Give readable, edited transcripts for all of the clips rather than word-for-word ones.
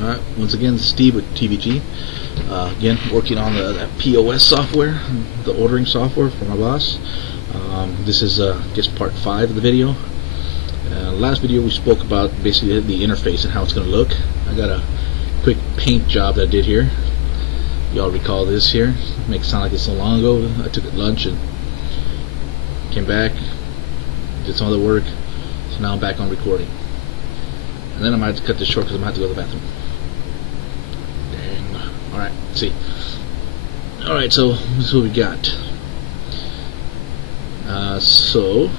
Alright, once again, this is Steve with TVG. Again, working on the PoS software, the ordering software for my boss. This is, I guess, part 5 of the video. Last video we spoke about basically the interface and how it's going to look. I got a quick paint job that I did here. Y'all recall this here. Makes it sound like it's so long ago. I took at lunch and came back, did some other work, so now I'm back on recording. And then I might have to cut this short because I might have to go to the bathroom. Dang. Alright, let's see. Alright, so this is what we got. So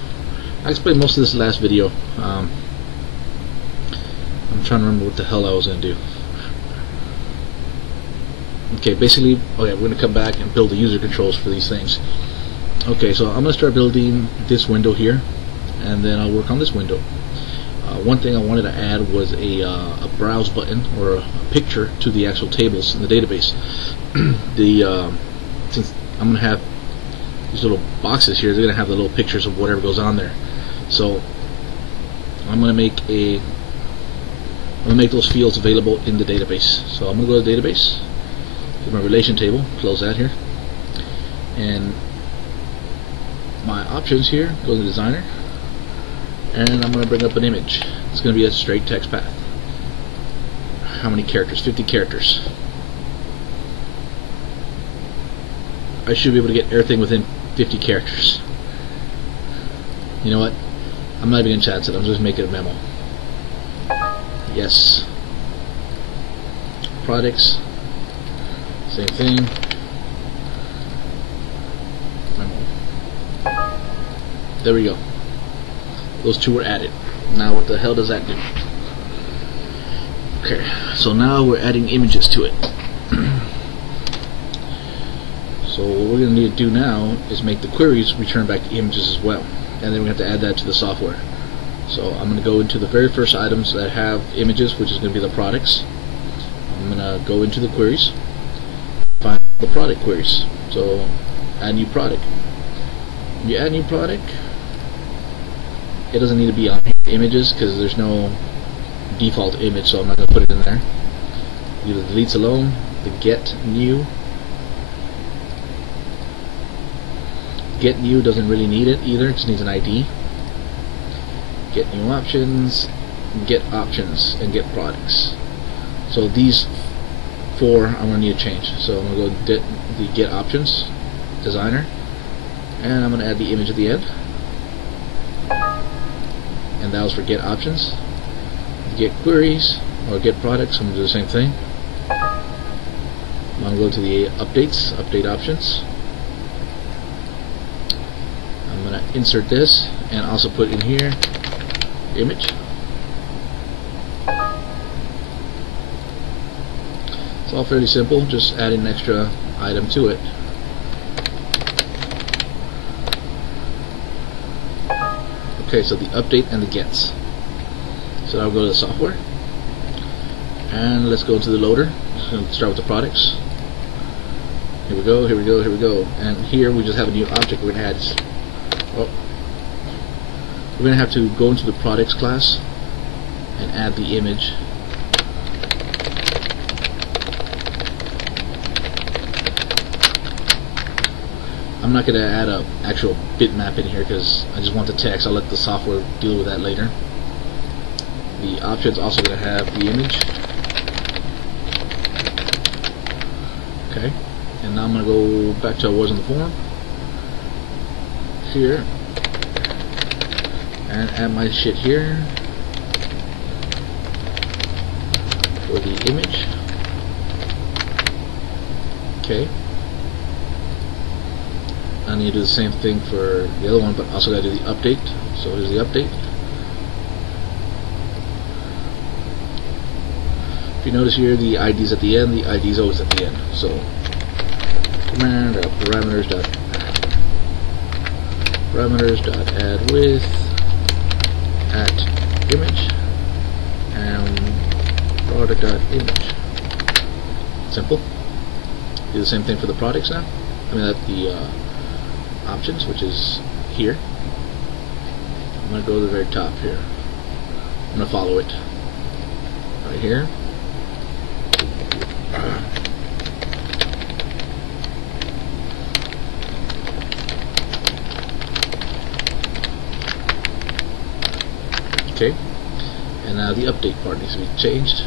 I explained most of this last video. I'm trying to remember what the hell I was going to do. Okay, basically, okay, we're going to come back and build the user controls for these things. Okay, so I'm going to start building this window here, and then I'll work on this window. One thing I wanted to add was a browse button or a picture to the actual tables in the database. Since I'm going to have these little boxes here, they're going to have the little pictures of whatever goes on there. So I'm going to make those fields available in the database. So I'm going to go to the database, get my relation table, close that here, and my options here, go to the designer, and I'm going to bring up an image. It's going to be a straight text path. How many characters? 50 characters. I should be able to get everything within 50 characters. You know what? I'm not even going to chance it. I'm just making a memo. Yes. Products. Same thing. Memo. There we go. Those two were added. Now what the hell does that do? Okay, so now we're adding images to it. So what we're going to need to do now is make the queries return back images as well, and then we have to add that to the software. So I'm going to go into the very first items that have images, which is going to be the products. I'm going to go into the queries, find the product queries. So add new product. When you add new product, it doesn't need to be on images because there's no default image, so I'm not going to put it in there. Leave the deletes alone. The get new doesn't really need it either, it just needs an ID. Get new options, get options, and get products. So these four I'm going to need to change. So I'm going to go to the get options designer, and I'm going to add the image at the end. And that was for get options. Get queries or get products, I'm going to do the same thing. I'm going to go to the updates, update options. I'm going to insert this and also put in here image. It's all fairly simple, just add an extra item to it. Okay, so the update and the gets. So now we'll go to the software, and let's go to the loader. So let's start with the products. Here we go, here we go, here we go. And here we just have a new object we're going to add. Oh. We're going to have to go into the products class and add the image. I'm not going to add an actual bitmap in here because I just want the text. I'll let the software deal with that later. The options also going to have the image. Okay, and now I'm going to go back to how I was on the form here and add my shit here for the image. Okay, I need to do the same thing for the other one, but also got to do the update. So here's the update. If you notice here, the ID is at the end. The ID is always at the end. So command parameters.add with at image and product.image. Simple. Do the same thing for the products now. I mean the options, which is here. I'm going to go to the very top here. I'm going to follow it right here. now the update part needs to be changed.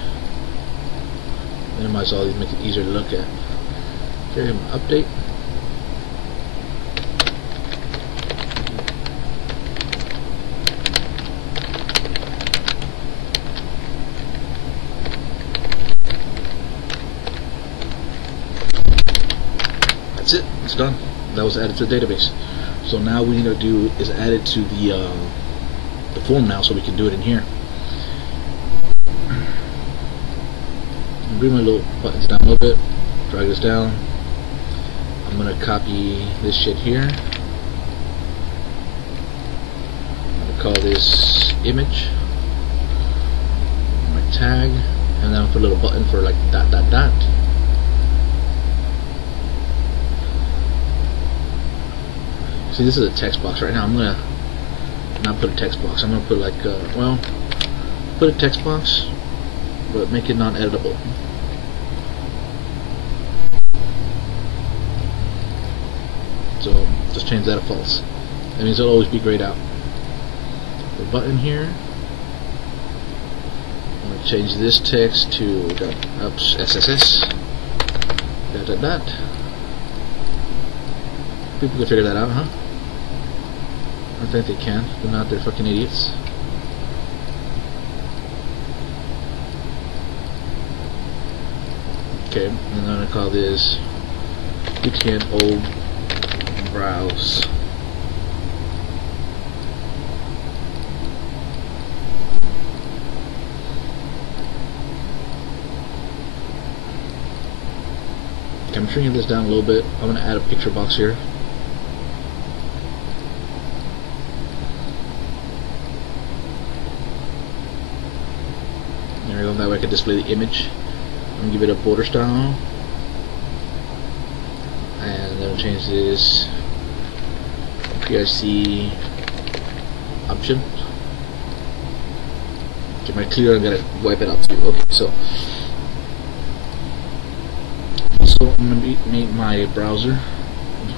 Minimize all these, make it easier to look at. Okay, update. That's it. It's done. That was added to the database. So now what we need to do is add it to the form now, so we can do it in here. Bring my little buttons down a little bit. Drag this down. I'm gonna copy this shit here. I'm gonna call this image. My tag, and then I'll put a little button for like dot dot dot. See, this is a text box right now. I'm gonna not put a text box. I'm gonna put like well, put a text box, but make it non-editable. So just change that to false. That means it'll always be grayed out. The button here. I'm gonna change this text to SSS. Dot dot dot. People can figure that out, huh? I think they can. They're not. They're fucking idiots. Okay, and I'm gonna call this you can browse. Okay, I'm shrinking this down a little bit. I'm gonna add a picture box here. There we go. That way I can display the image. I'm gonna give it a border style, and then change this PIC option. Get my clear. I'm gonna wipe it out too. Okay, so I'm gonna make my browser,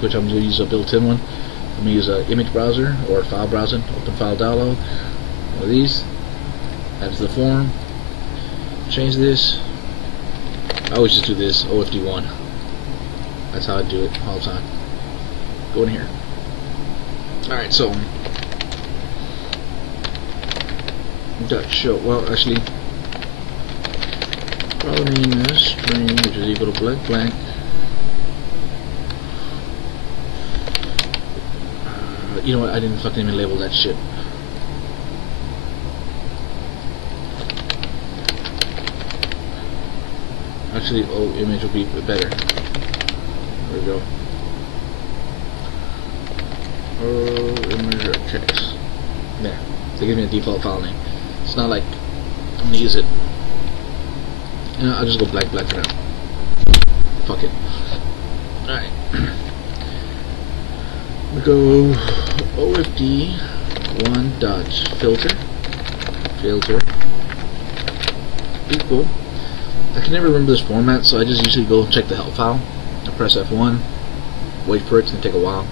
which I'm gonna use a built-in one. I'm gonna use an image browser or file browsing. Open file dialog. One of these. Add to the form. Change this. I always just do this, OFD1. That's how I do it all the time. Go in here. Alright, so dot show. Well, actually, file name is string, which is equal to blank blank. You know what? I didn't fucking even label that shit. Actually, image will be better. There we go. Image text. There. They give me a default file name. It's not like I'm gonna use it. You know, I'll just go blank blank for now. Fuck it. Alright. We go OFD1.filter. Filter. Equal. I can never remember this format, so I just usually go check the help file. I press F1, wait for it, it's gonna take a while.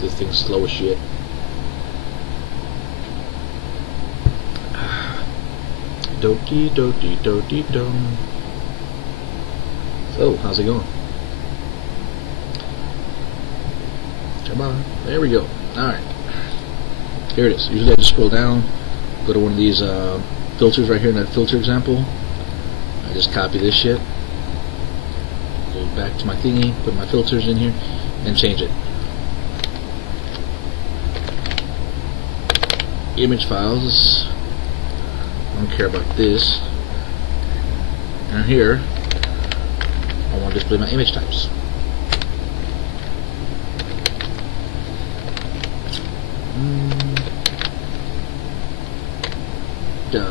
This thing's slow as shit. Doty doty doty dum. So, how's it going? Come on, there we go. Alright. Here it is. Usually I just scroll down, go to one of these filters right here in that filter example. I just copy this shit, go back to my thingy, put my filters in here, and change it. Image files, I don't care about this. And here, I want to display my image types. .gif.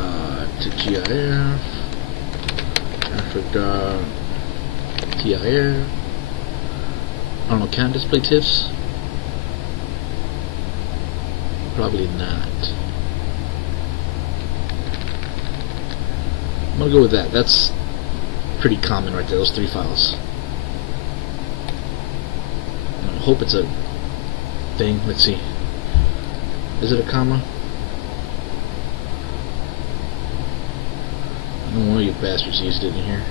TIF. I don't know, can I display TIFFs? Probably not. I'm gonna go with that. That's pretty common right there, those three files. I hope it's a thing. Let's see. Is it a comma? No one of you bastards used it in here.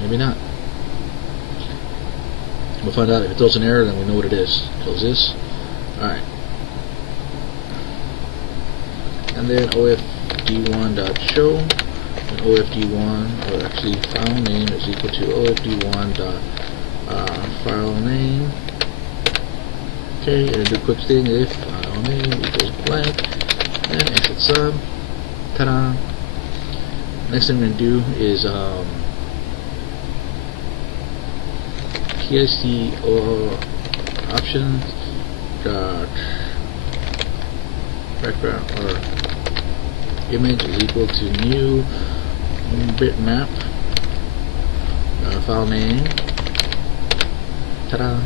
Maybe not. We'll find out. If it throws an error, then we know what it is. Close this. Alright. And then ofd1.show, and ofd1, or actually file name is equal to ofd1.file name. Okay, and do a quick thing if file name equals blank, and exit sub. Ta-da! Next thing we're going to do is PoS options dot background or image is equal to new bitmap file name. Ta-da!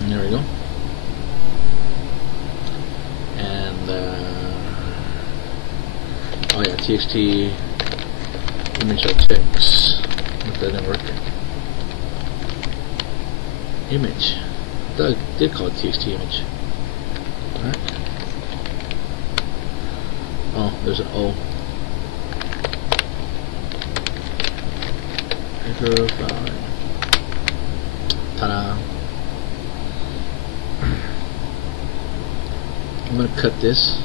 And there we go. And oh yeah, txt image.text. That didn't work. Image. I thought I did call it txt image. Alright. Oh, there's an O. Ta-da. I'm going to cut this,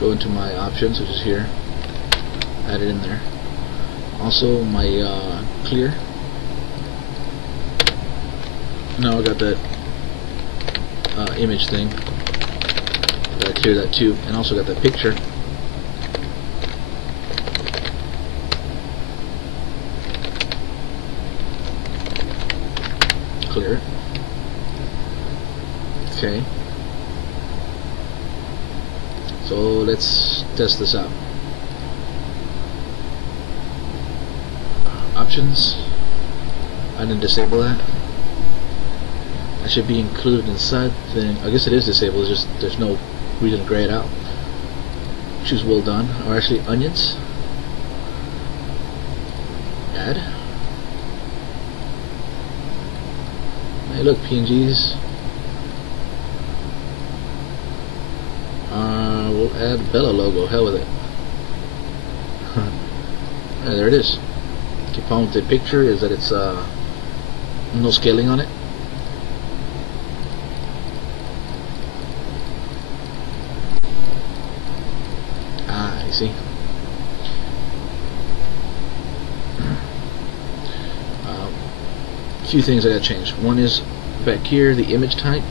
go into my options, which is here, add it in there. Also my clear. Now I got that image thing. Gotta clear that too, and also got that picture. Clear it. Okay. So let's test this out. Options. I didn't disable that. That should be included inside the thing. I guess it is disabled, it's just there's no reason to gray it out. Choose well done, or actually onions. Add. Hey look, PNGs. We'll add Bella logo, hell with it. Yeah, there it is. The problem with the picture is that it's no scaling on it. Ah, I see. A few things I gotta change. One is back here, the image type.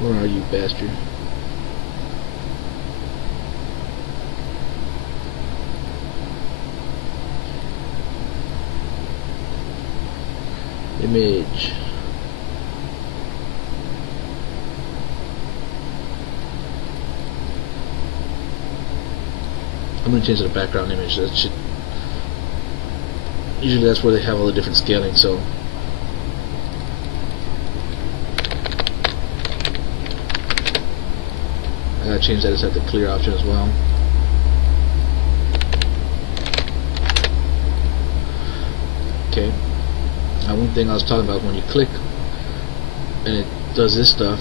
Where are you, bastard? Image. I'm going to change the background image. That should. Usually that's where they have all the different scaling. So. I gotta change that to set the clear option as well. Okay. Now one thing I was talking about, when you click and it does this stuff,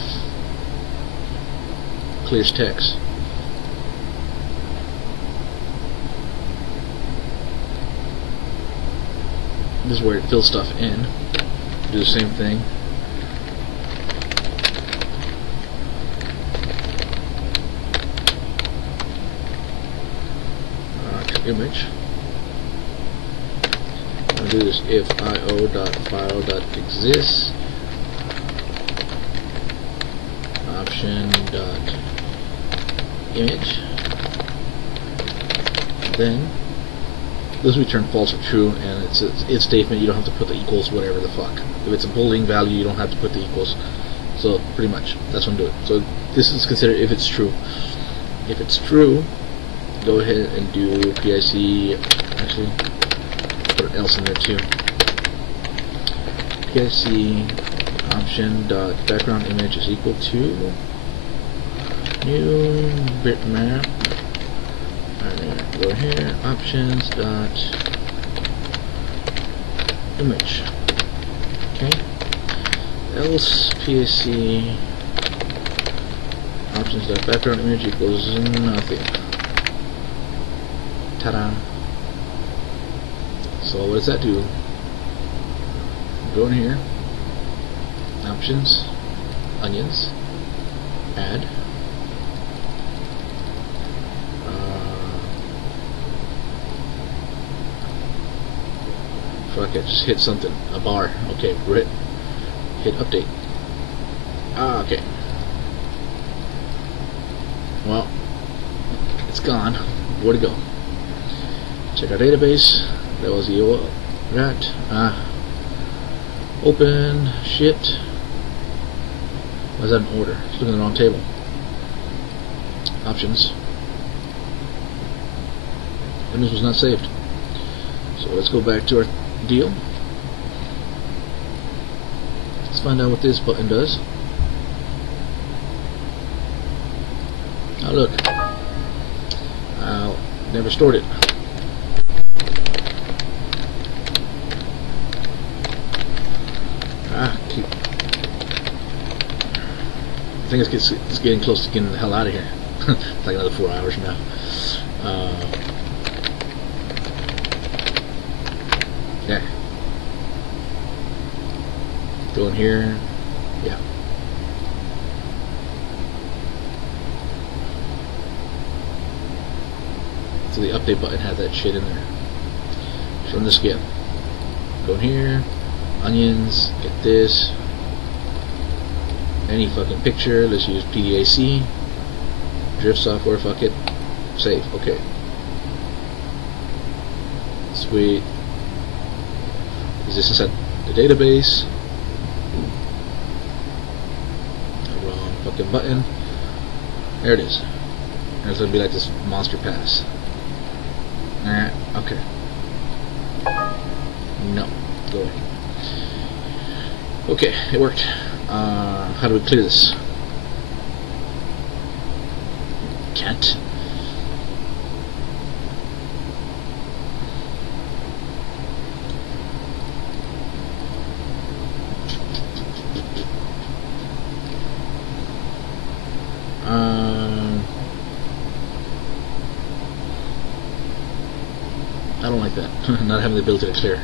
clears text. This is where it fills stuff in. Do the same thing. Image. I'll do this if io.file.exists option.image. Then this return false or true, and it's its statement. You don't have to put the equals, whatever the fuck. If it's a boolean value, you don't have to put the equals. So pretty much that's what I'm doing. So this is considered if it's true. If it's true, go ahead and do PIC, actually put an else in there too. PIC option dot background image is equal to new bitmap. Alright, go here, options dot image. Okay. Else PSC options that background image equals nothing. Ta-da! So what does that do? Go in here, options, onions, add. Fuck it, just hit something, a bar. Okay, hit update. Okay. Well, it's gone. Where'd it go? Check our database. That was the old rat. Open shit. Why is that an order? It's looking at the wrong table. Options. Image was not saved. So let's go back to our deal. Let's find out what this button does. Oh look, I never stored it. I think it's getting close to getting the hell out of here. It's like another 4 hours now. Yeah. Go in here. Yeah. So the update button had that shit in there. So run this again. Go in here. Onions. Get this. Any fucking picture. Let's use PDAC. Drift software. Fuck it. Save. Okay. Sweet. Is this inside the database? Wrong fucking button. There it is. And it's gonna be like this monster pass. Okay. No. Go away. Okay, it worked. How do we clear this? Can't. I don't like that. Not having the ability to clear.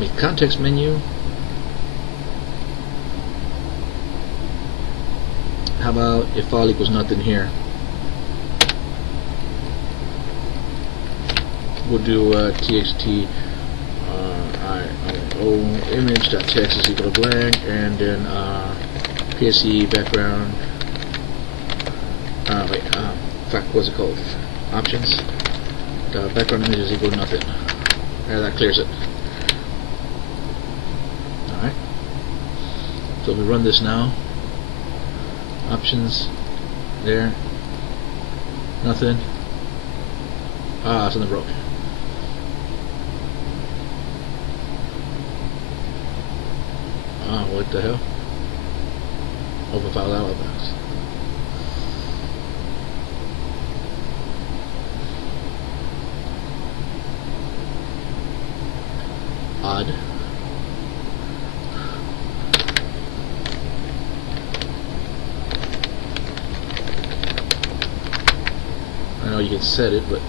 Make context menu. How about if all equals nothing here? We'll do txt image.txt is equal to blank, and then PSC background. Fuck, what's it called? Options. Background image is equal to nothing. Yeah, that clears it. Alright. So we run this now. Options. There. Nothing. Something broke. What the hell? Open file out of box. Odd. I know you can set it, but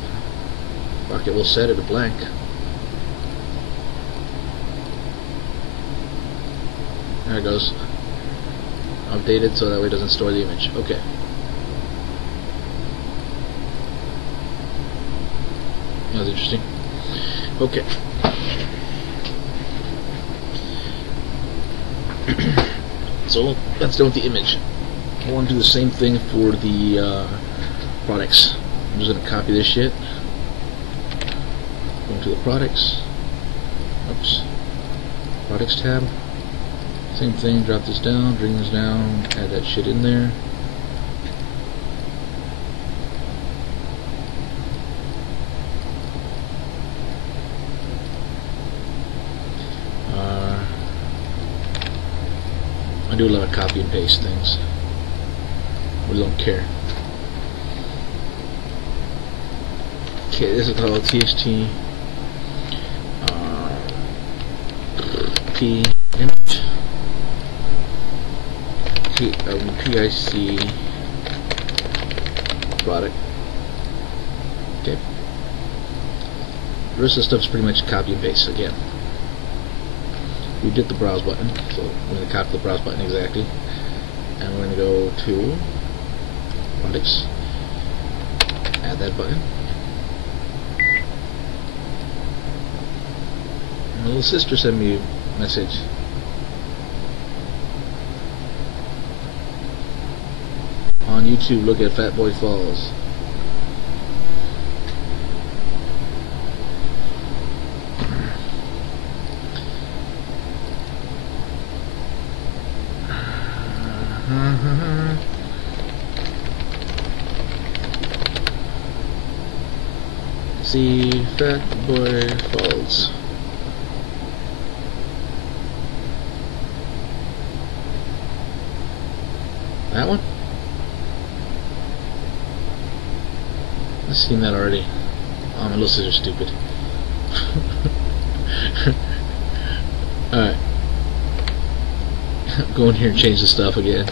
fuck it, we'll set it to blank. There it goes. Updated so that way it doesn't store the image. Okay. That was interesting. Okay. So that's done with the image. I want to do the same thing for the products. I'm just going to copy this shit. Go into the products. Oops. Products tab. Same thing, drop this down, bring this down, add that shit in there. I do a lot of copy and paste things. We don't care. Okay, this is called txt P image, PIC product. Okay. The rest of the stuff is pretty much copy and paste again. We did the browse button, so we're going to copy the browse button exactly, and we're going to go to products, add that button. My little sister sent me a message. On YouTube, look at Fat Boy Falls. See Fat Boy Falls. That one? I've seen that already. Oh, my little sister's stupid. Alright. Go in here and change the stuff again.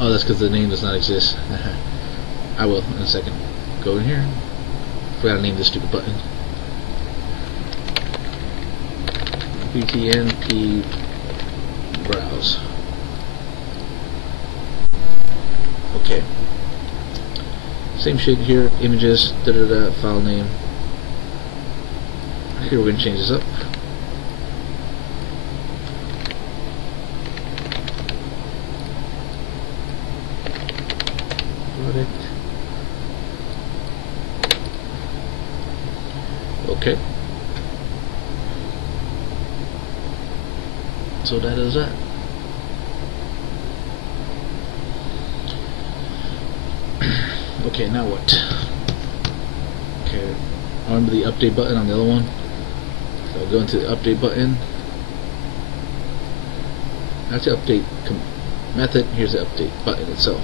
Oh, that's because the name does not exist. I will in a second. Go in here. Forgot to name this stupid button. BTNP browse. Okay. Same shit here. Images. File name. Here we're going to change this up. Product. Okay. So that is that. Okay, now what? Okay, remember the update button on the other one? So I'll go into the update button. That's the update method. Here's the update button itself.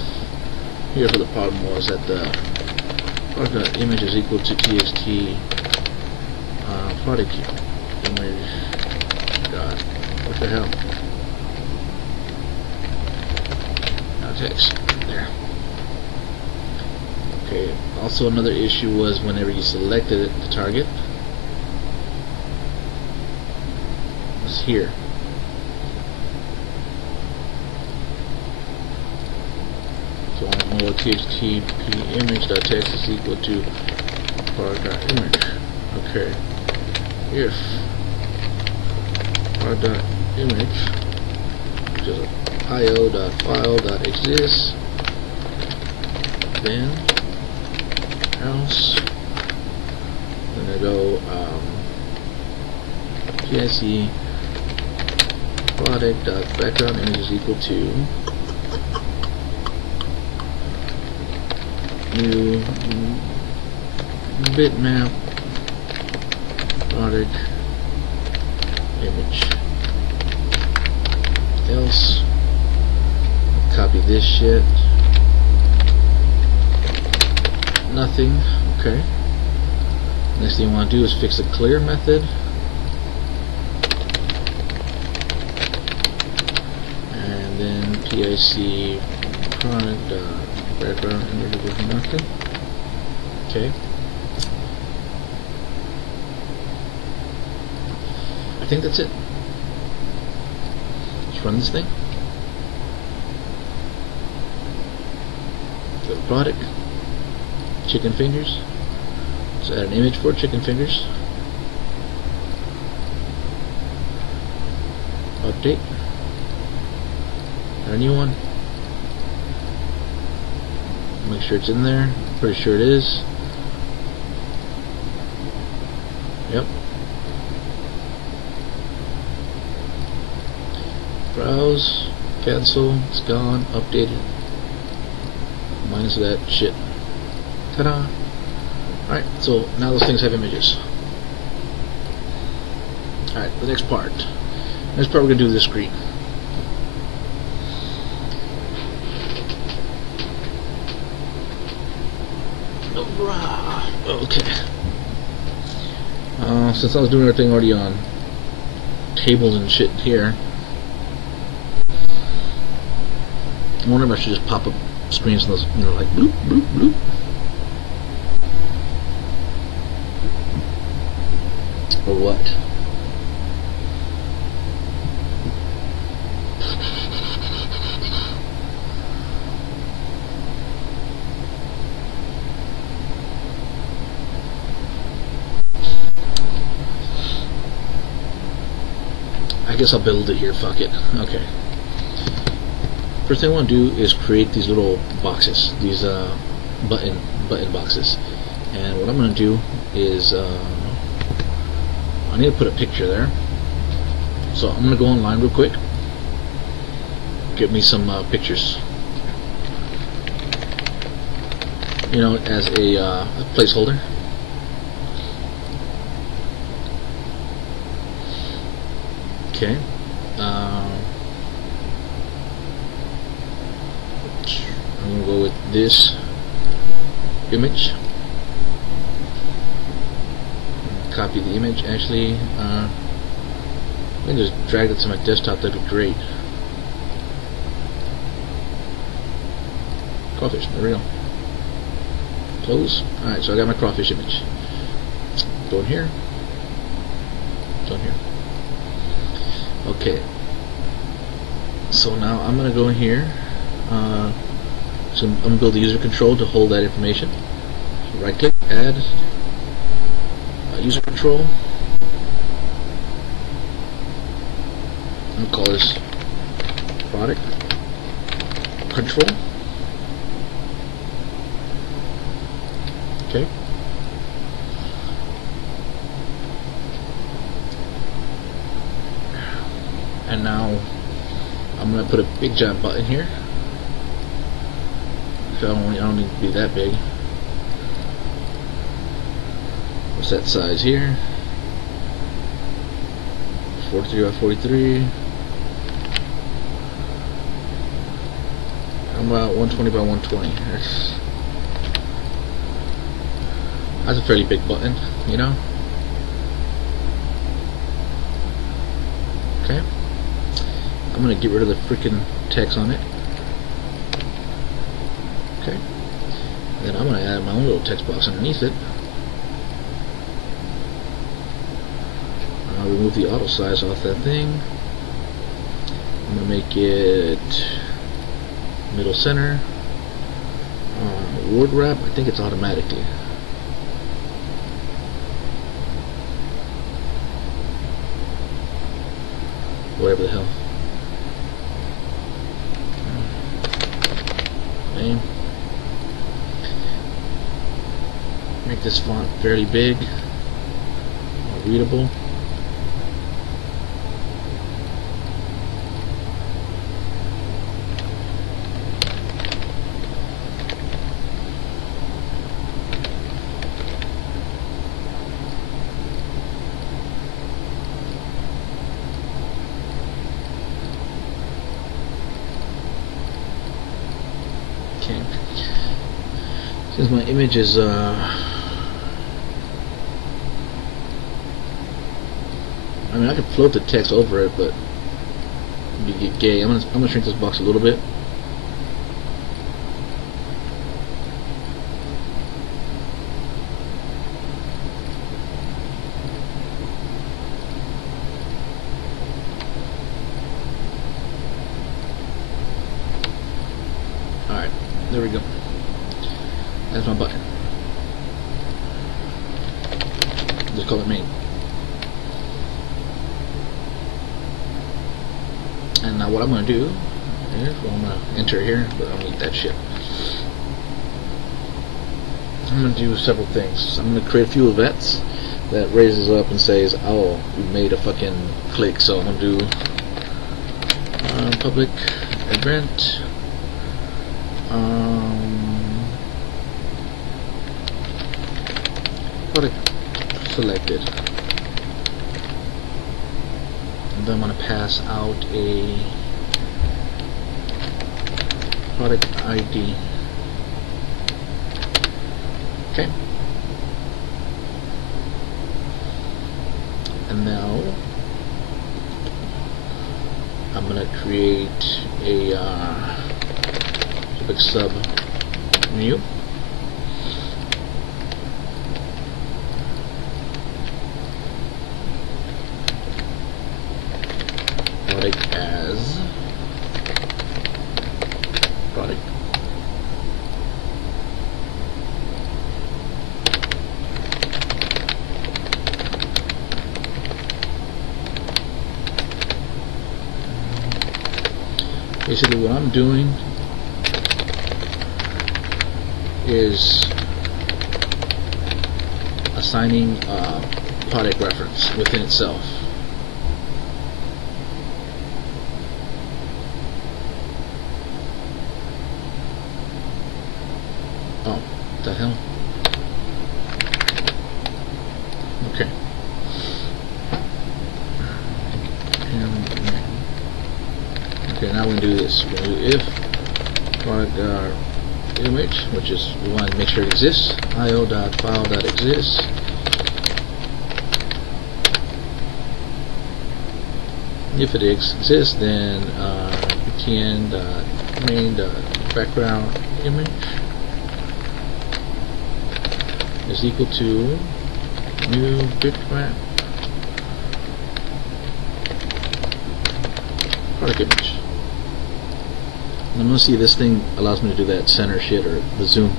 Here's where the problem was that the product image is equal to txt product image dot what the hell? Now text there. Okay. Also, another issue was whenever you selected it, the target was here. So I know txt image.text is equal to product.image. Okay. If product.image, which is io.file.exists, then else I'm gonna go PIC product.background image is equal to new bitmap product image. Else copy this shit. Nothing. Okay. Next thing you want to do is fix the clear method. And then PIC product background image with nothing. Okay. I think that's it. Let's run this thing. Go to product. Chicken fingers. Let's add an image for chicken fingers. Update. Add a new one. Make sure it's in there. Pretty sure it is. Yep. Browse. Cancel. It's gone. Updated. Minus that shit. Ta-da! Alright, so now those things have images. Alright, the next part. Next part we're going to do this screen. Okay. Since I was doing everything already on tables and shit here, I wonder if I should just pop up screens and those, you know, like bloop, bloop, bloop. Or what? I guess I'll build it here, fuck it. Okay. First thing I want to do is create these little boxes, these button boxes. And what I'm going to do is I need to put a picture there. So I'm going to go online real quick, get me some pictures, you know, as a placeholder. Okay. I'm going to go with this image. Copy the image. Actually, let me just drag it to my desktop. That'd be great. Crawfish. There we go. Close. Alright, so I got my crawfish image. Go in here. Go in here. Okay. So now I'm going to go in here. So I'm going to build the user control to hold that information. So right click, add user control. I'll call this product control. Okay. And now I'm going to put a big giant button here. I don't need to be that big. What's that size here? 43 by 43. How about 120 by 120? That's a fairly big button, you know? Okay. I'm gonna get rid of the freaking text on it. Okay. Then I'm gonna add my own little text box underneath it. I'll remove the auto size off that thing. I'm gonna make it middle center. Word wrap, I think it's automatically. Whatever the hell. Name. Make this font fairly big, more readable. Okay. Since my image is I mean, I could float the text over it, but it'd get gay. I'm gonna shrink this box a little bit. Alright, there we go. That's my button. Just call it main. And now what I'm going to do is, well, I'm going to enter here, but I don't need that shit. I'm going to do several things. I'm going to create a few events that raises up and says, oh, we made a fucking click. So I'm going to do public event product selected. And then I'm going to pass out a product ID. Okay. And now I'm gonna create a big sub menu. Product as product. Basically what I'm doing is assigning a product reference within itself. Oh, what the hell? Okay. Okay, now we're going to do this. We're going to do if product image, which is we want to make sure it exists, io.file.exists. If it exists, then btn.main.background image is equal to new bitmap product image. And I'm going to see if this thing allows me to do that center shit or the zoom.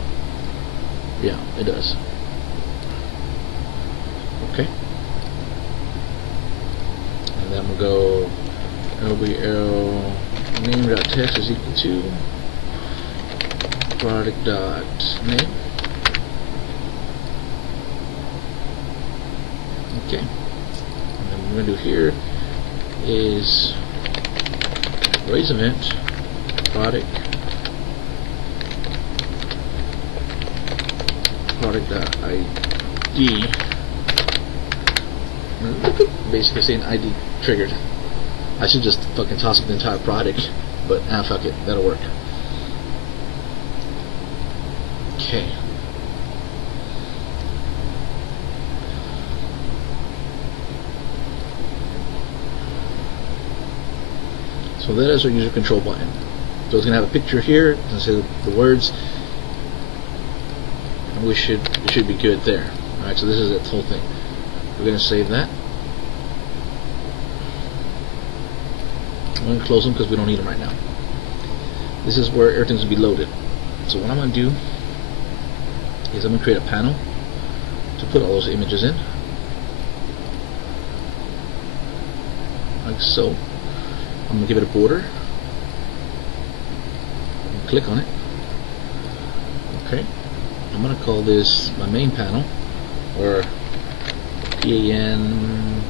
Yeah, it does. Okay. And then we'll go lbl name.text is equal to product.name. Okay. And then what we're going to do here is raise event product .id, basically saying ID triggered. I should just fucking toss up the entire product, but fuck it, that'll work. Okay. So that is our user control button. So it's going to have a picture here, it's going to say the words, and we should be good there. Alright, so this is the whole thing. We're going to save that. I'm going to close them because we don't need them right now. This is where everything's going to be loaded. So what I'm going to do is I'm going to create a panel to put all those images in. Like so. I'm going to give it a border. Click on it. Okay. I'm going to call this my main panel, or PAN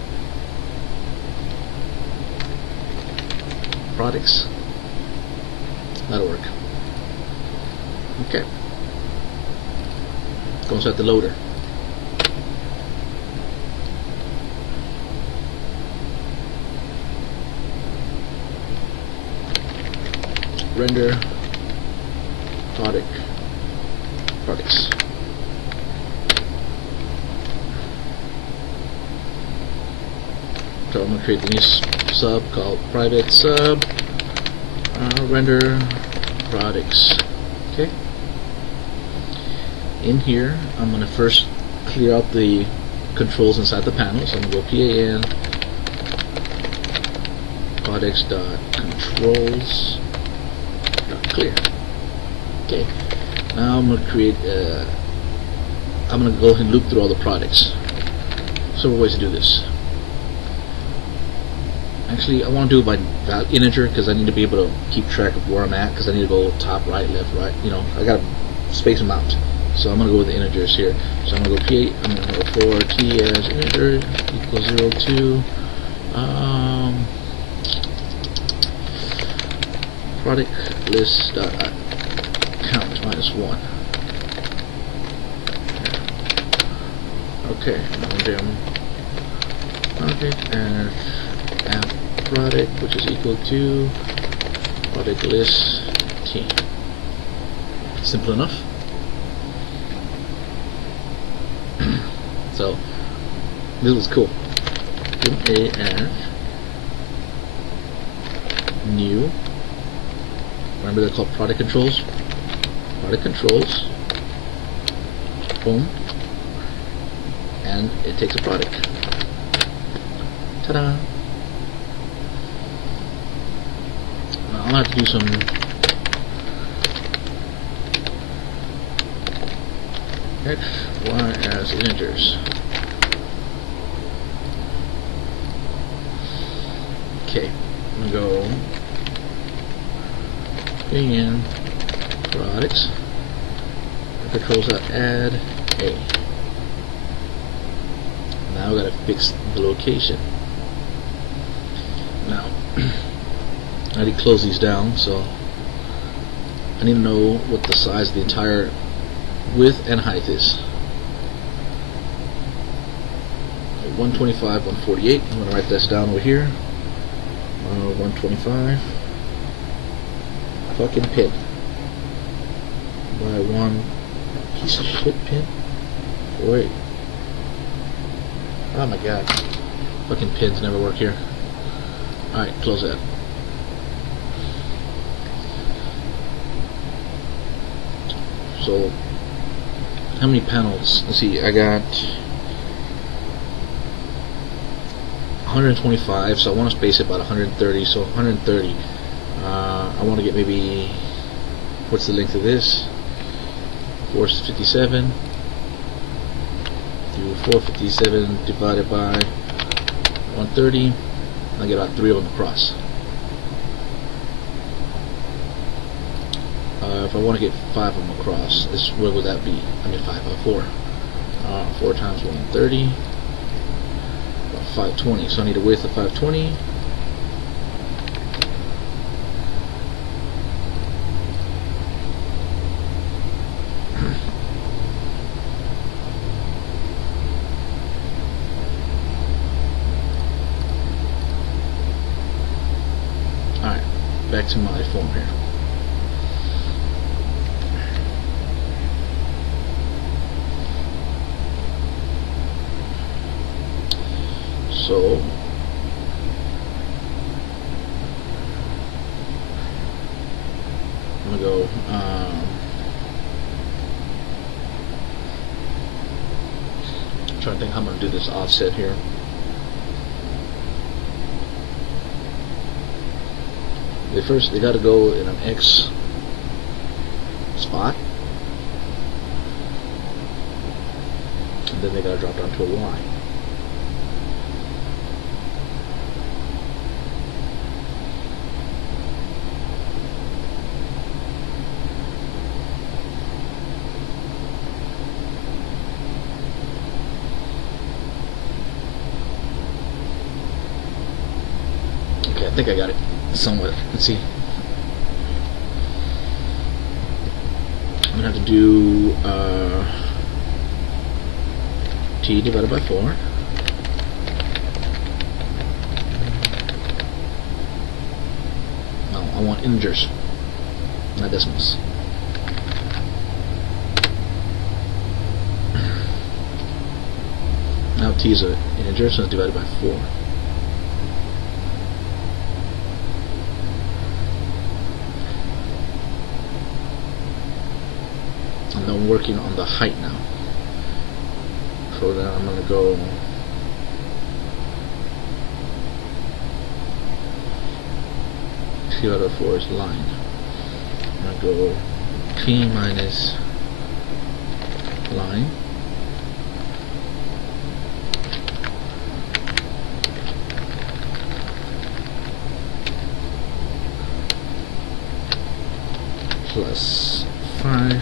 products. That'll work. Okay. Go inside the loader. Render products. So I'm going to create the new sub called private sub render products. Okay. In here, I'm going to first clear out the controls inside the panel. So I'm going to go PAN products.controls clear. Okay. Now I'm going to create. I'm going to go ahead and loop through all the products. Several ways to do this. Actually, I want to do it by integer because I need to be able to keep track of where I'm at, because I need to go top, right, left, right. You know, I got to space them out. So I'm going to go with the integers here. So I'm going to go P8. I'm going to go for T as integer equals 0 to product list count minus 1. Okay, I'm going to do product as app product, which is equal to product list team. Simple enough. So this was cool. function A add new. Remember they're called product controls. Product controls. Boom. And it takes a product. Ta-da! Now I'll have to do some X, Y as integers. Okay, I'm gonna go in products, controls out add A. Now we gotta fix the location. Now I need to close these down, so I need to know what the size of the entire width and height is. 125, 148. I'm going to write this down over here. 125. Fucking pin. By one piece of shit pin. Wait. Oh my god. Fucking pins never work here. Alright, close that. So, how many panels? Let's see, I got 125, so I want to space it about 130, so 130. I want to get maybe, what's the length of this? 457. Do 457 divided by 130. I get about 3 of them across. If I want to get 5 of them across, what would that be? I mean 4. 4 times 130, about 520. So I need a width of 520. Alright, back to my form here. So I'm gonna go I'm trying to think how I'm gonna do this offset here. They gotta go in an X spot, and then they gotta drop down to a Y. Okay, I think I got it somewhat. Let's see. I'm gonna have to do t divided by 4. No, I want integers, not decimals. Now t is an integer, so it's divided by 4. And I'm working on the height now. So then I'm going to go t out of 4 is line. I'm going to go t minus line plus 5.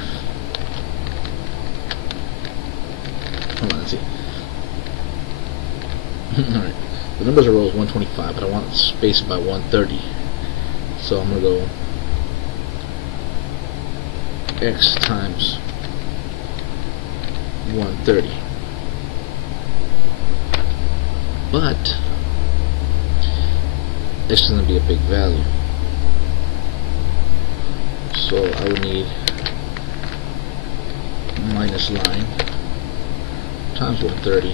Hold on, let's see. Alright, the numbers are rows 125, but I want it spaced by 130. So I'm going to go x times 130. But this is going to be a big value. So I would need minus line times 130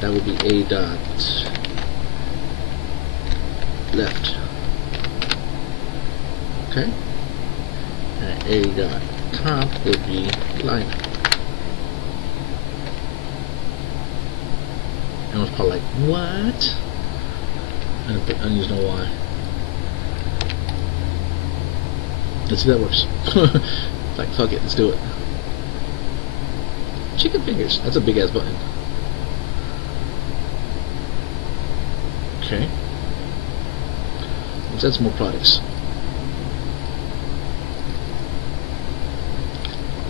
that would be A dot left. Okay, and A dot top would be line. And it's probably like, what? I don't just know why. Let's see if that works. Like, fuck it, let's do it. Chicken fingers. That's a big ass button. Okay. Let's add some more products.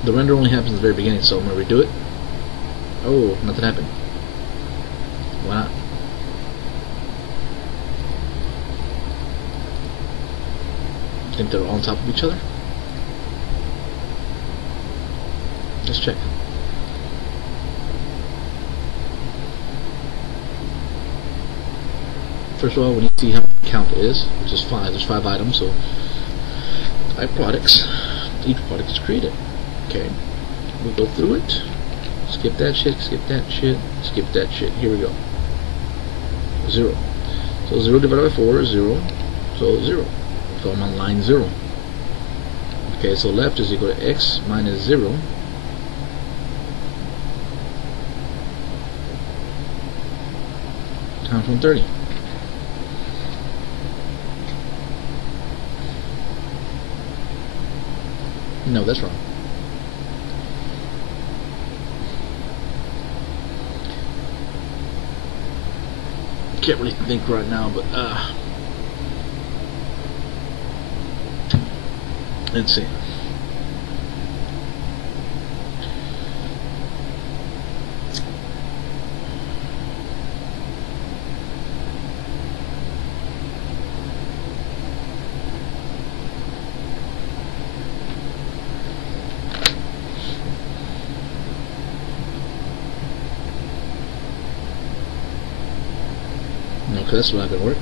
The render only happens at the very beginning, so I'm gonna redo it. Oh, nothing happened. Why not? I think they're all on top of each other. Let's check. First of all, we need to see how the count is, which is 5. There's 5 items, so 5 products. Each product is created. Okay. We'll go through it. Skip that shit, skip that shit, skip that shit. Here we go. 0. So 0 divided by 4 is 0. So 0. So I'm on line 0. Okay, so left is equal to x minus 0 times 130. No, that's wrong. Can't really think right now, but let's see. No, 'cause that's not gonna work.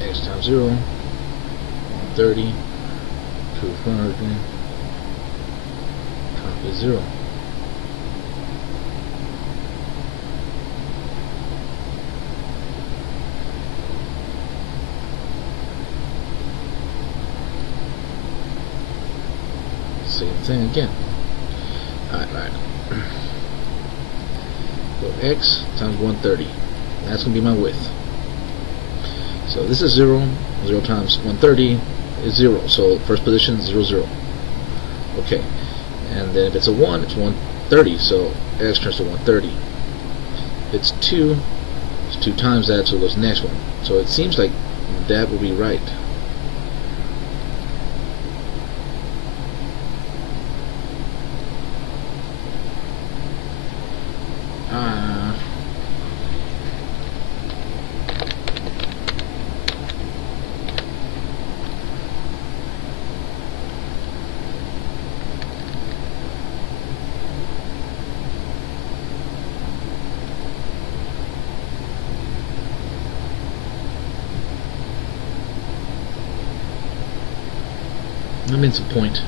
X times 0, 130, proof 100, top is 0. Same thing again. Alright. So x times 130. That's going to be my width. So this is 0. 0 times 130 is 0. So first position, 0, 0. Okay. And then if it's a 1, it's 130. So x turns to 130. If it's 2, it's 2 times that, so it goes to the next one. So it seems like that will be right. I mean, it's a point.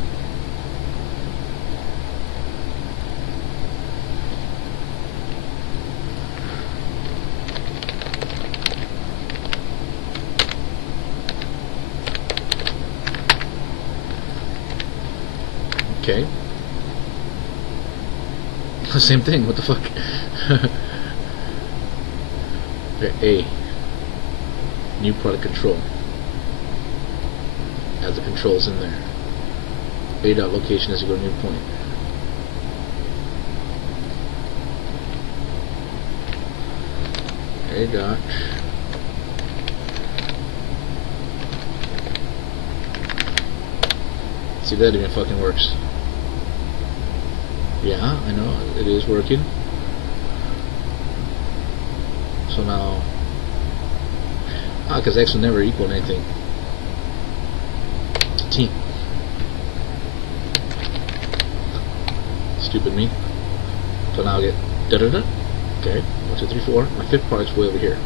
Okay. Same thing, what the fuck? Okay, A. New product control. Add the controls in there. A dot location as you go to new point. A dot see if that even fucking works. Yeah, I know, it is working. So now because X will never equal anything. T. Stupid me. So now I get da da da. Okay, 1, 2, 3, 4. My fifth part's way over here.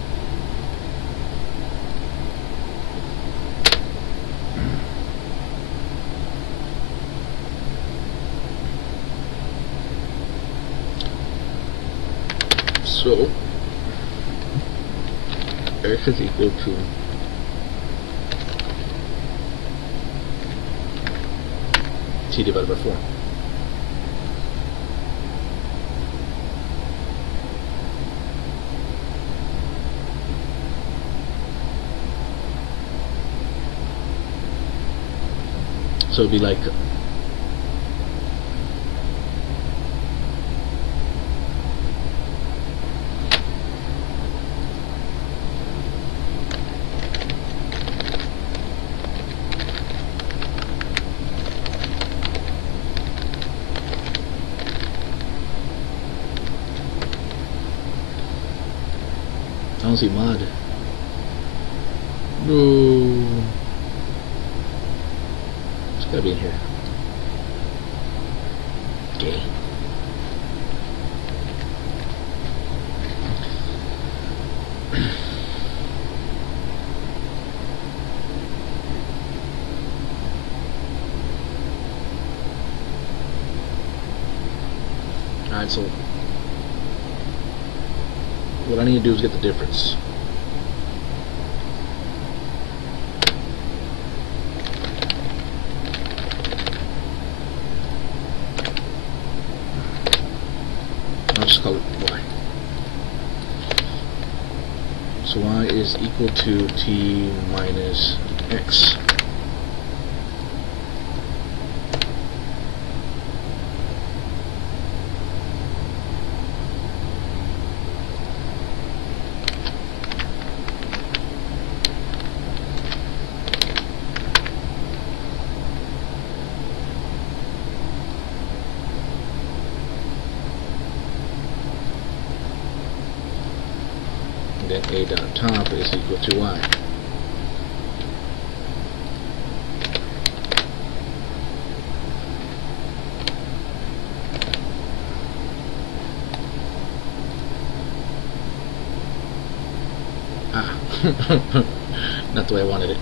So x is equal to t divided by 4. So it'd be like I don't see mod. No. It's gotta be in here. Okay. Alright, so what I need to do is get the difference. I'll just call it y. So y is equal to t minus x. Then a dot top is equal to y. Ah, not the way I wanted it.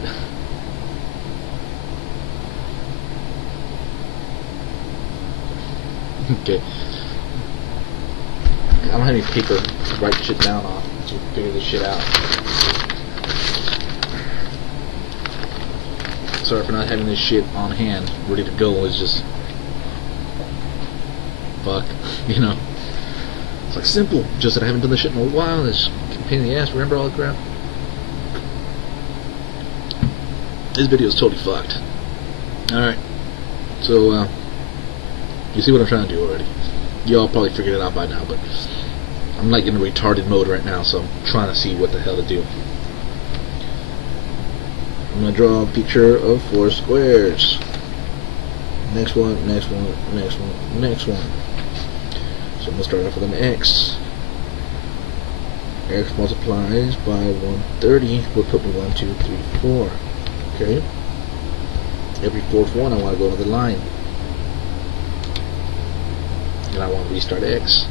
Okay. I don't have any paper to write shit down on to figure this shit out. Sorry for not having this shit on hand, ready to go. It's just fuck, you know. It's like simple, just that I haven't done this shit in a while. It's a pain in the ass. Remember all the crap? This video is totally fucked. Alright, so you see what I'm trying to do already. You all probably figured it out by now, but I'm like in a retarded mode right now, so I'm trying to see what the hell to do. I'm going to draw a picture of 4 squares. Next one, next one, next one, next one. So I'm going to start off with an x. X multiplies by 130 will put me 1, 2, 3, 4. Okay. Every fourth one I want to go to the line. And I want to restart x.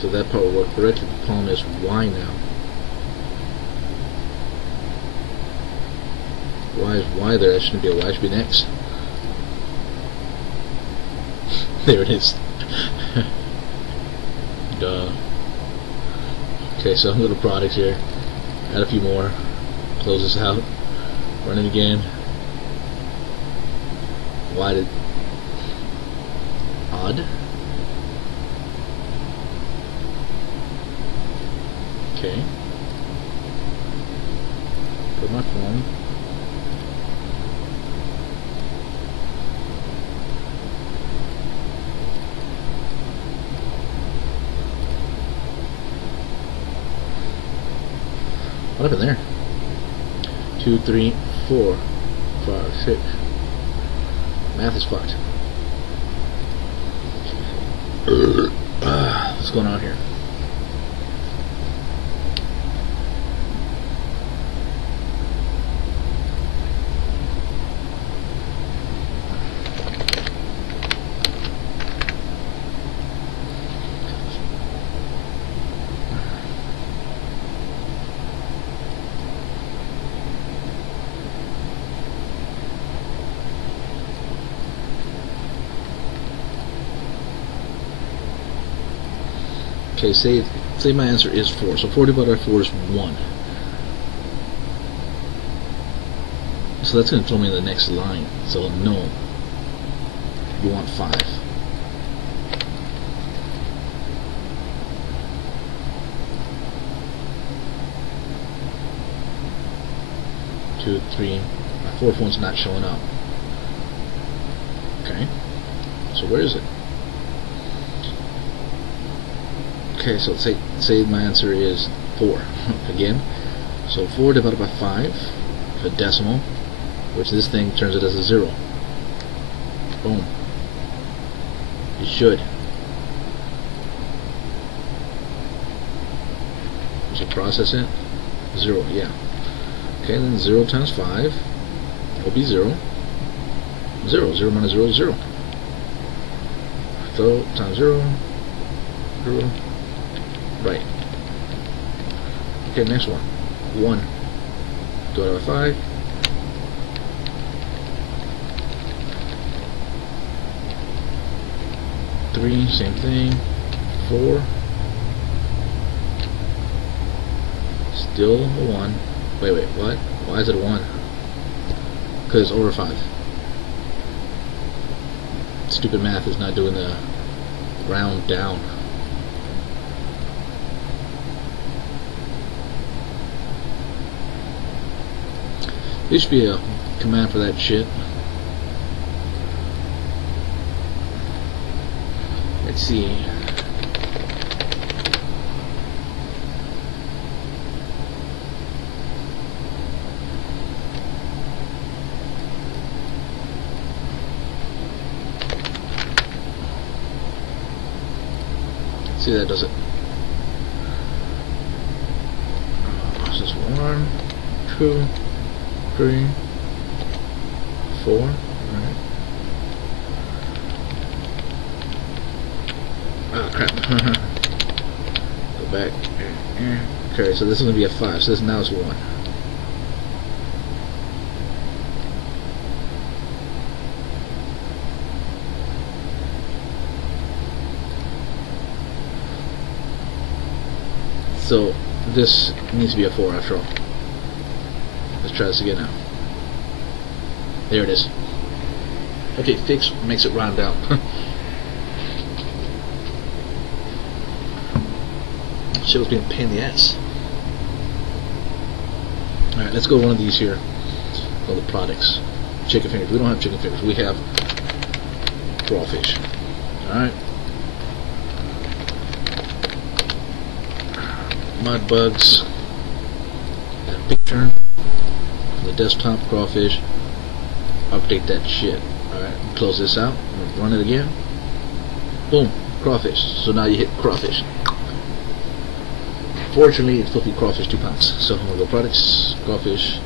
So that part will work correctly. The problem is y now. Why is y there? That shouldn't be a y, it should be an x. There it is. Duh. Okay, so little products here. Add a few more. Close this out. Run it again. Why did... Odd? Okay. Put my phone. What happened there? 2, 3, 4, 5, 6. Math is fucked. What's going on here? Okay, say my answer is 4. So 4 divided by 4 is 1. So that's going to throw me in the next line. So no. You want 5. 2, 3. My fourth one's not showing up. Okay. So where is it? Okay, so say my answer is 4 again. So 4 divided by 5, a decimal, which this thing turns it as a 0. Boom. It should. Does it process it? 0, yeah. Okay, then 0 times 5 will be 0. 0. 0 minus 0 is 0. So times 0, 0. Right. Okay, next one. 1 divided by 5. 3, same thing. 4. Still a 1. Wait, what? Why is it a 1? Because it's over 5. Stupid math is not doing the round down. There should be a command for that shit. Let's see. See, that does it. This is 1, 2, 3, 4. Alright. Oh crap. Go back. Okay, so this is going to be a 5. So this now is 1. So this needs to be a 4 after all. Let's try this again now. There it is. Okay, fix makes it round out. Shit was being a pain in the ass. Alright, let's go to one of these here. Called the products. Chicken fingers. We don't have chicken fingers. We have crawfish. Alright. Mud bugs. Got a picture. The desktop crawfish. Update that shit. Alright, close this out. Run it again. Boom, crawfish. So now you hit crawfish. Fortunately, it's supposed to be crawfish 2 pounds. So I'm gonna go products, crawfish,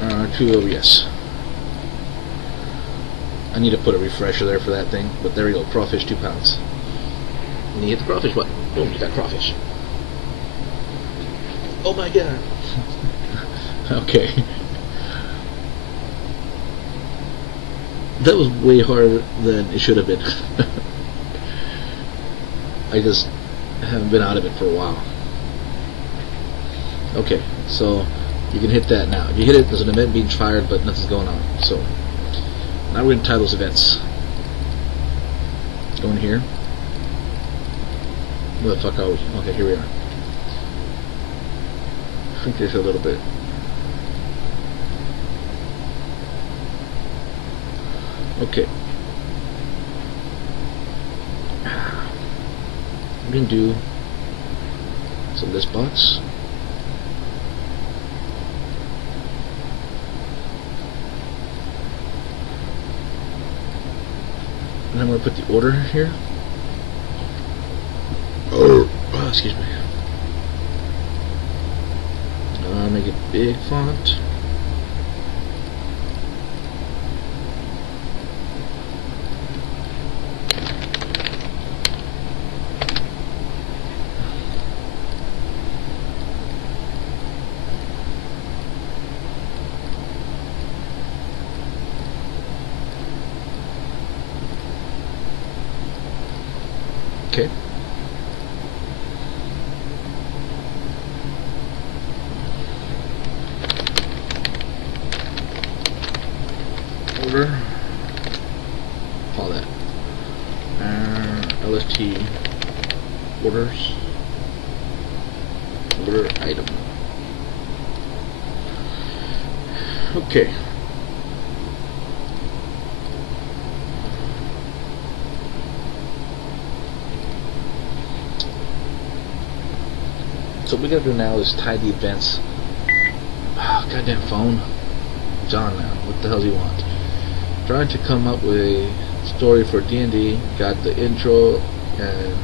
2 OBS. I need to put a refresher there for that thing, but there we go, crawfish 2 pounds. And you hit the crawfish button. Boom, you got crawfish. Oh my god. Okay. That was way harder than it should have been. I just haven't been out of it for a while. Okay, so you can hit that now. If you hit it, there's an event being fired, but nothing's going on. So now we're going to tie those events. Go in here. Where the fuck are we? Okay, here we are. Shrink this a little bit. Okay. I'm going to do some of this box. And I'm going to put the order here. Oh, excuse me. Make it big font. Okay. order. Call that LST orders. Order item. Okay. So what we gotta do now is tie the events. Oh, goddamn phone. John now. What the hell does he want? Trying to come up with a story for D&D. Got the intro and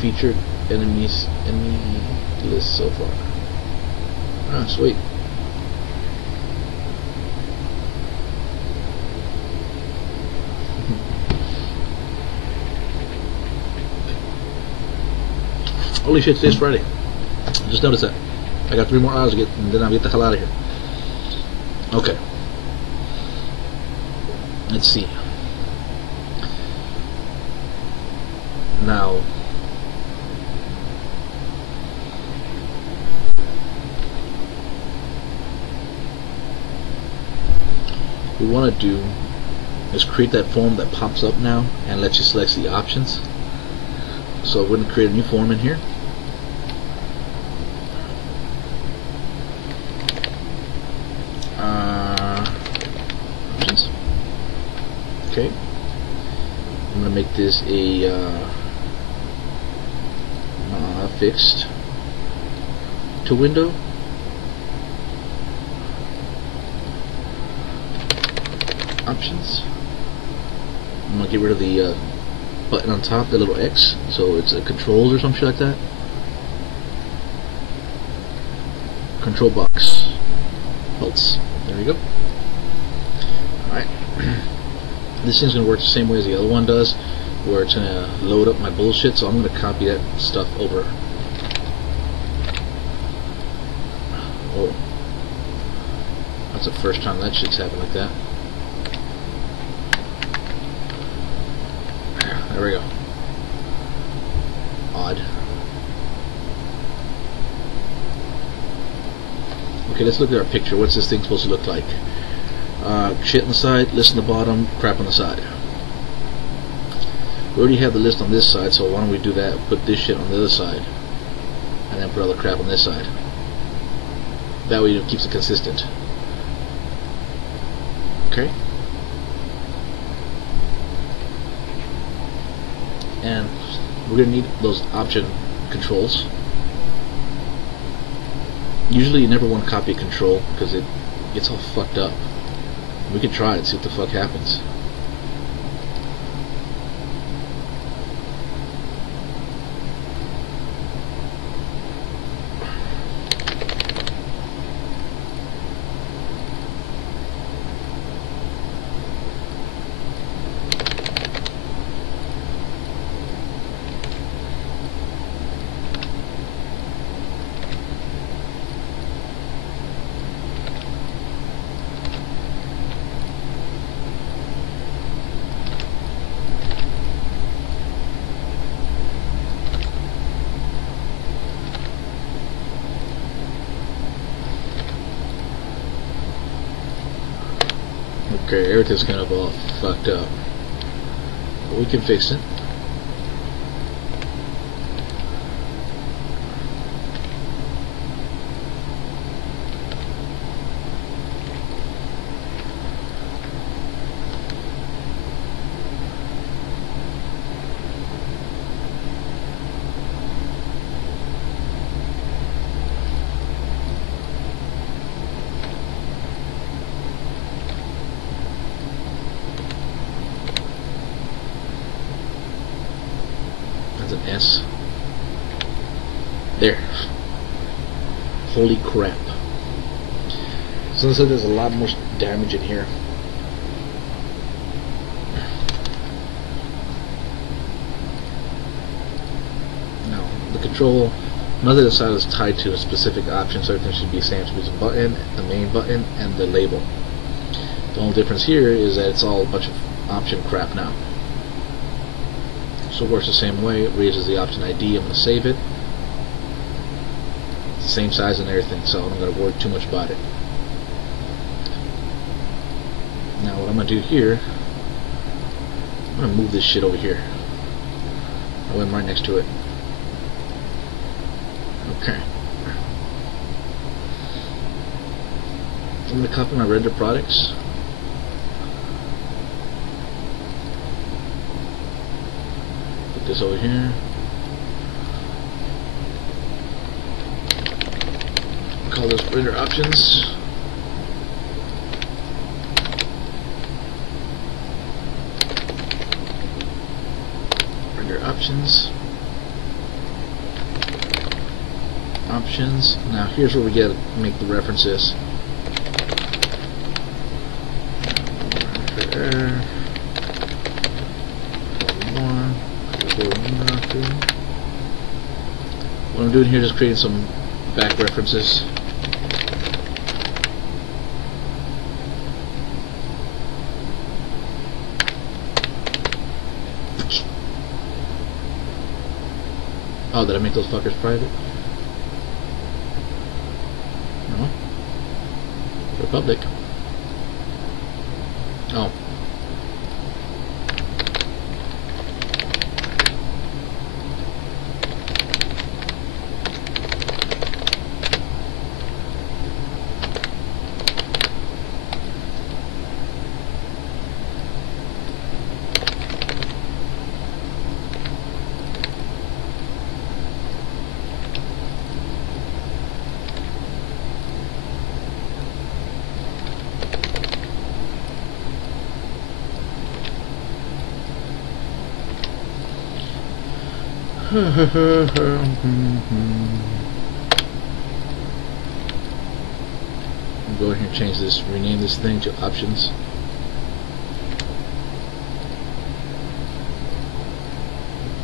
featured enemy list so far. Ah, sweet. Holy shit, today's Friday. I just noticed that. I got 3 more hours to get, and then I'll get the hell out of here. Okay. Let's see. Now, what we want to do is create that form that pops up now and lets you select the options. So we're going to create a new form in here. Options. Okay. I'm going to make this a fixed to window. Options. I'm going to get rid of the button on top, the little X, so it's a controls or some shit like that. Control box. Bolts. There we go. Alright. This thing's going to work the same way as the other one does, where it's going to load up my bullshit, so I'm going to copy that stuff over. Oh. That's the first time that shit's happened like that. There we go. Odd. Okay, let's look at our picture. What's this thing supposed to look like? Shit on the side, list on the bottom, crap on the side. We already have the list on this side, so why don't we do that? Put this shit on the other side, and then put all the crap on this side. That way it keeps it consistent. Okay. And we're going to need those option controls. Usually you never want to copy a control because it gets all fucked up. We can try it, see what the fuck happens. Okay, everything's kind of all fucked up. But we can fix it. An S. There. Holy crap. So there's a lot more damage in here. Now, the control, none of the side is tied to a specific option, so everything should be the same. So there's a button, the main button, and the label. The only difference here is that it's all a bunch of option crap now. So it works the same way. It raises the option ID. I'm going to save it. It's the same size and everything, so I'm not going to worry too much about it. Now what I'm gonna do here, I'm gonna move this shit over here. I went right next to it. Okay. I'm gonna copy my render products. Put this over here. Call this render options. Render options. Options. Now here's where we make the references. What I'm doing here is creating some back references. Oh, did I make those fuckers private? No. They're public. Oh. I'm go in here and change this, rename this thing to options.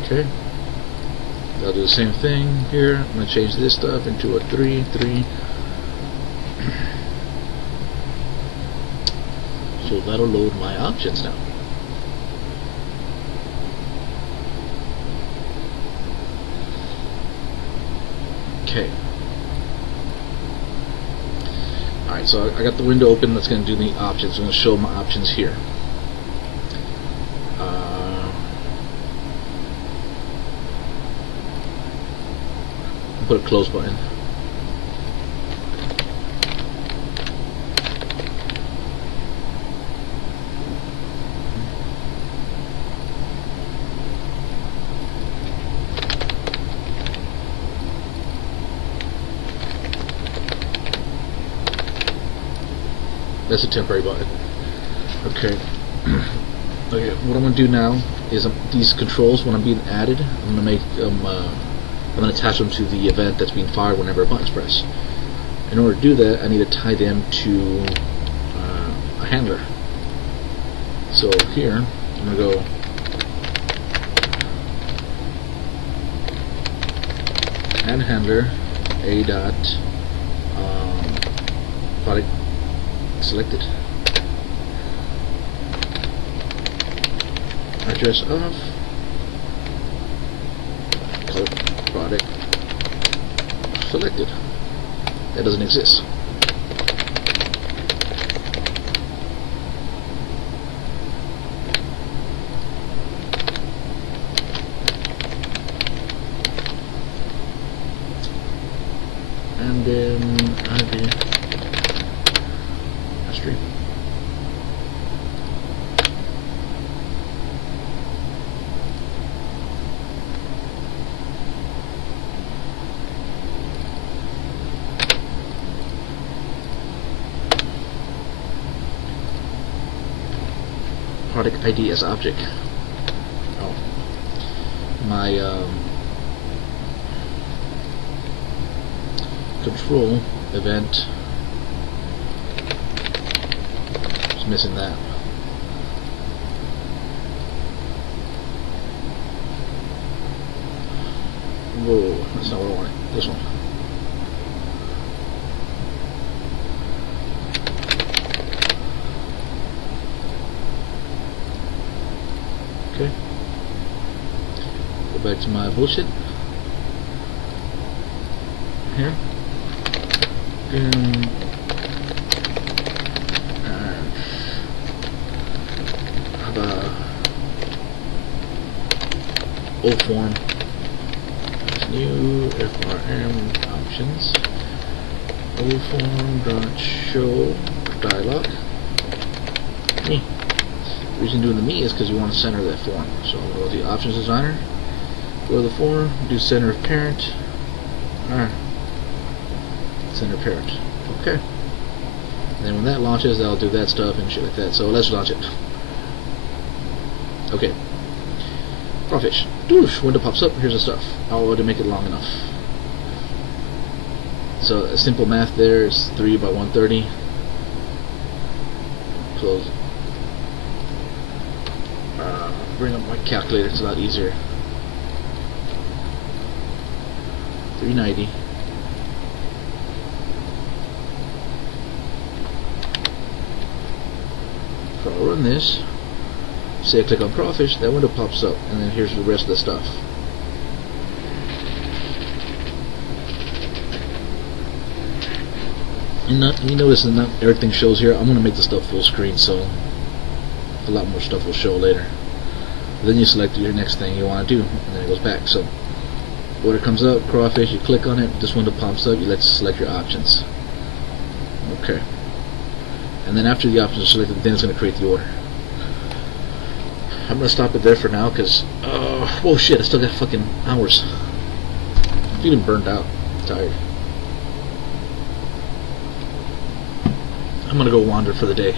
Okay. I'll do the same thing here. I'm going to change this stuff into a 3. So that'll load my options now. Okay. Alright, so I got the window open that's going to do the options. I'm going to show my options here. Put a close button. That's a temporary button. Okay. Okay. What I'm going to do now is these controls, when I'm being added, I'm going to make them. I'm going to attach them to the event that's being fired whenever a button's pressed. In order to do that, I need to tie them to a handler. So here, I'm going to go add handler a dot product selected, address of color product selected. That doesn't exist. And then add a stream. Product ID as object. Oh, my control event is missing that. Whoa, that's not what I wanted. This one. Okay. Go back to my bullshit. Here. And O form, new FRM options, O form dot show dialog. Me. The reason doing the me is because you want to center that form. So go to the options designer, go to the form, do center of parent. Alright. Center parent. Okay. And then when that launches, that'll do that stuff and shit like that. So let's launch it. Okay. Crawfish. Doosh, window pops up. Here's the stuff. How to make it long enough. So a simple math there is 3 by 130. Close. Bring up my calculator. It's a lot easier. 390. So I'll run this. Say I click on crawfish, that window pops up, and then here's the rest of the stuff. And you notice that not everything shows here. I'm going to make the stuff full screen, so a lot more stuff will show later. Then you select your next thing you want to do, and then it goes back. So order comes up, crawfish, you click on it, this window pops up, you select your options. Okay. And then after the options are selected, then it's going to create the order. I'm going to stop it there for now because, oh shit, I still got fucking hours. I'm feeling burnt out, tired. I'm going to go wander for the day.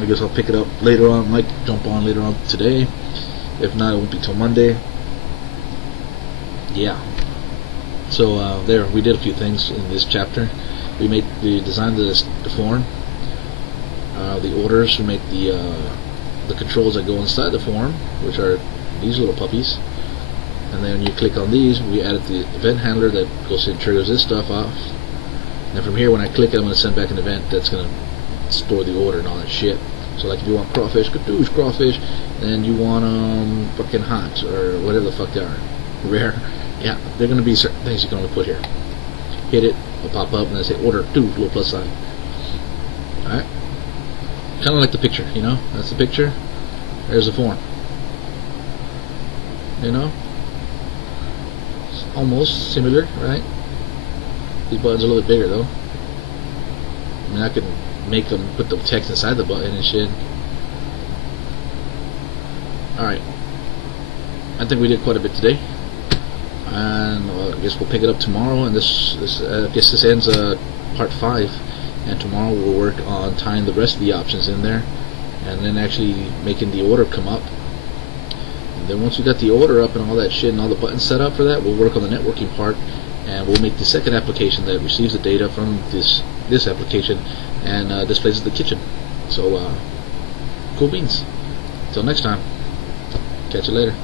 I guess I'll pick it up later on, might jump on later on today. If not, it won't be till Monday. Yeah. So there, we did a few things in this chapter. We designed the form, the orders. We make the controls that go inside the form, which are these little puppies. And then when you click on these, we added the event handler that goes and triggers this stuff off. And from here, when I click it, I'm going to send back an event that's going to store the order and all that shit. So like if you want crawfish, kadoosh crawfish, then you want fucking hot or whatever the fuck they are, rare. Yeah, they're going to be certain things you can only put here. Hit it, it'll pop up, and then say order 2, little plus sign. Alright? Kind of like the picture, you know? That's the picture. There's the form. You know? It's almost similar, right? These buttons are a little bit bigger though. I mean, I could make them put the text inside the button and shit. Alright. I think we did quite a bit today. And I guess we'll pick it up tomorrow. And I guess this ends part 5. And tomorrow we'll work on tying the rest of the options in there, and then actually making the order come up. And then once we got the order up and all that shit and all the buttons set up for that, we'll work on the networking part, and we'll make the second application that receives the data from this application and displays the kitchen. So cool beans. Until next time, catch you later.